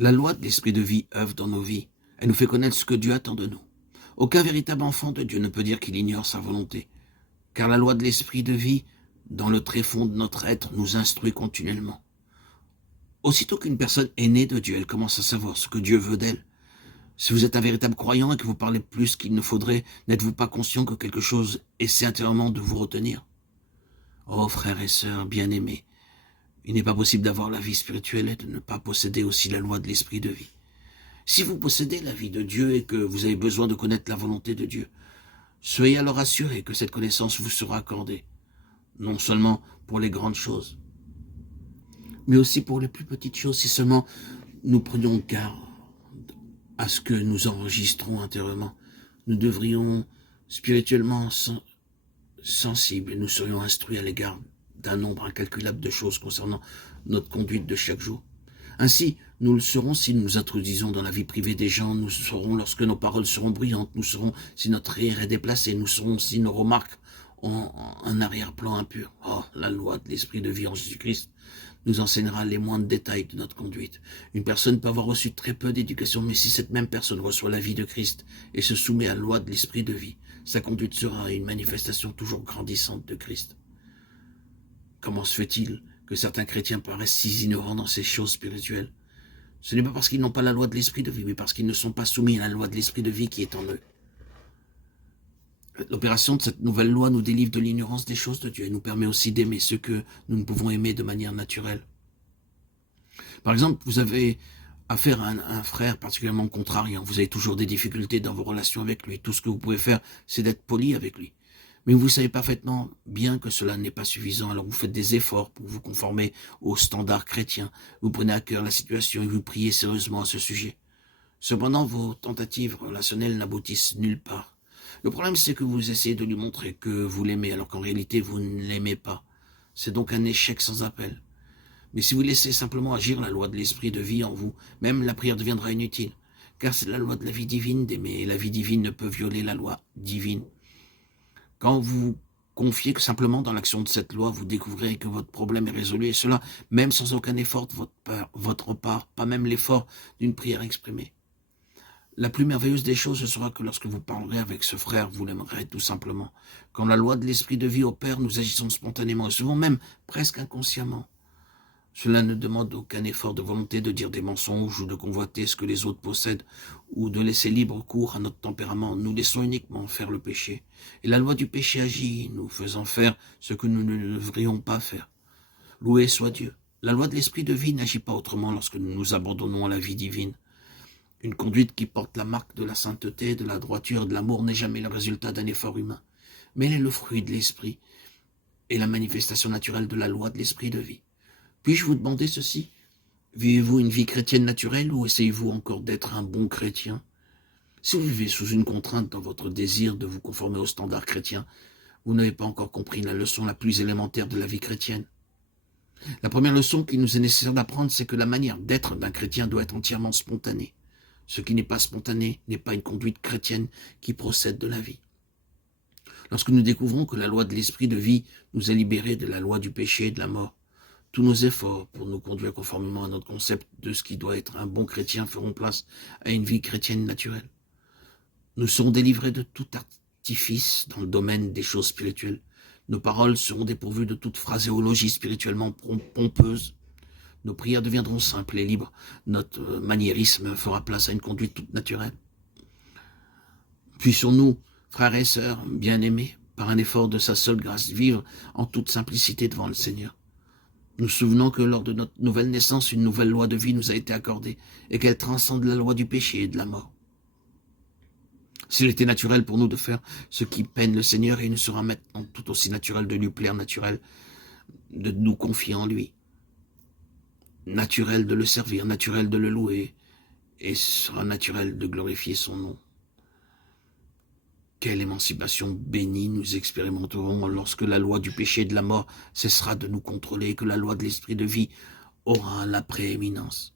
La loi de l'esprit de vie œuvre dans nos vies. Elle nous fait connaître ce que Dieu attend de nous. Aucun véritable enfant de Dieu ne peut dire qu'il ignore sa volonté, car la loi de l'esprit de vie, dans le tréfonds de notre être, nous instruit continuellement. Aussitôt qu'une personne est née de Dieu, elle commence à savoir ce que Dieu veut d'elle. Si vous êtes un véritable croyant et que vous parlez plus qu'il ne faudrait, n'êtes-vous pas conscient que quelque chose essaie intérieurement de vous retenir? Oh, frères et sœurs bien-aimés, il n'est pas possible d'avoir la vie spirituelle et de ne pas posséder aussi la loi de l'esprit de vie. Si vous possédez la vie de Dieu et que vous avez besoin de connaître la volonté de Dieu, soyez alors assurés que cette connaissance vous sera accordée, non seulement pour les grandes choses, mais aussi pour les plus petites choses, si seulement nous prenions garde à ce que nous enregistrons intérieurement. Nous devrions spirituellement sensibles et nous serions instruits à l'égard d'un nombre incalculable de choses concernant notre conduite de chaque jour. Ainsi, nous le serons si nous nous introduisons dans la vie privée des gens, nous serons lorsque nos paroles seront bruyantes, nous serons si notre rire est déplacé, nous serons si nos remarques ont un arrière-plan impur. Oh, la loi de l'esprit de vie en Jésus-Christ nous enseignera les moindres détails de notre conduite. Une personne peut avoir reçu très peu d'éducation, mais si cette même personne reçoit la vie de Christ et se soumet à la loi de l'esprit de vie, sa conduite sera une manifestation toujours grandissante de Christ. Comment se fait-il que certains chrétiens paraissent si ignorants dans ces choses spirituelles? Ce n'est pas parce qu'ils n'ont pas la loi de l'esprit de vie, mais parce qu'ils ne sont pas soumis à la loi de l'esprit de vie qui est en eux. L'opération de cette nouvelle loi nous délivre de l'ignorance des choses de Dieu et nous permet aussi d'aimer ce que nous ne pouvons aimer de manière naturelle. Par exemple, vous avez affaire à un frère particulièrement contrariant. Vous avez toujours des difficultés dans vos relations avec lui. Tout ce que vous pouvez faire, c'est d'être poli avec lui. Mais vous savez parfaitement bien que cela n'est pas suffisant, alors vous faites des efforts pour vous conformer aux standards chrétiens. Vous prenez à cœur la situation et vous priez sérieusement à ce sujet. Cependant, vos tentatives relationnelles n'aboutissent nulle part. Le problème, c'est que vous essayez de lui montrer que vous l'aimez, alors qu'en réalité, vous ne l'aimez pas. C'est donc un échec sans appel. Mais si vous laissez simplement agir la loi de l'esprit de vie en vous, même la prière deviendra inutile. Car c'est la loi de la vie divine d'aimer, et la vie divine ne peut violer la loi divine. Quand vous confiez que simplement dans l'action de cette loi, vous découvrez que votre problème est résolu, et cela même sans aucun effort de votre part, pas même l'effort d'une prière exprimée. La plus merveilleuse des choses, ce sera que lorsque vous parlerez avec ce frère, vous l'aimerez tout simplement. Quand la loi de l'esprit de vie opère, nous agissons spontanément, et souvent même presque inconsciemment. Cela ne demande aucun effort de volonté de dire des mensonges ou de convoiter ce que les autres possèdent ou de laisser libre cours à notre tempérament. Nous laissons uniquement faire le péché. Et la loi du péché agit, nous faisant faire ce que nous ne devrions pas faire. Loué soit Dieu. La loi de l'esprit de vie n'agit pas autrement lorsque nous nous abandonnons à la vie divine. Une conduite qui porte la marque de la sainteté, de la droiture, de l'amour n'est jamais le résultat d'un effort humain, mais elle est le fruit de l'esprit et la manifestation naturelle de la loi de l'esprit de vie. Puis-je vous demander ceci? Vivez-vous une vie chrétienne naturelle ou essayez-vous encore d'être un bon chrétien? Si vous vivez sous une contrainte dans votre désir de vous conformer aux standards chrétiens, vous n'avez pas encore compris la leçon la plus élémentaire de la vie chrétienne. La première leçon qu'il nous est nécessaire d'apprendre, c'est que la manière d'être d'un chrétien doit être entièrement spontanée. Ce qui n'est pas spontané n'est pas une conduite chrétienne qui procède de la vie. Lorsque nous découvrons que la loi de l'esprit de vie nous a libérés de la loi du péché et de la mort, tous nos efforts pour nous conduire conformément à notre concept de ce qui doit être un bon chrétien feront place à une vie chrétienne naturelle. Nous serons délivrés de tout artifice dans le domaine des choses spirituelles. Nos paroles seront dépourvues de toute phraséologie spirituellement pompeuse. Nos prières deviendront simples et libres. Notre maniérisme fera place à une conduite toute naturelle. Puissions-nous, frères et sœurs bien-aimés, par un effort de sa seule grâce, vivre en toute simplicité devant le Seigneur. Nous souvenons que lors de notre nouvelle naissance, une nouvelle loi de vie nous a été accordée et qu'elle transcende la loi du péché et de la mort. S'il était naturel pour nous de faire ce qui peine le Seigneur, il nous sera maintenant tout aussi naturel de lui plaire, naturel de nous confier en lui, naturel de le servir, naturel de le louer, et sera naturel de glorifier son nom. Quelle émancipation bénie nous expérimenterons lorsque la loi du péché et de la mort cessera de nous contrôler et que la loi de l'esprit de vie aura la prééminence.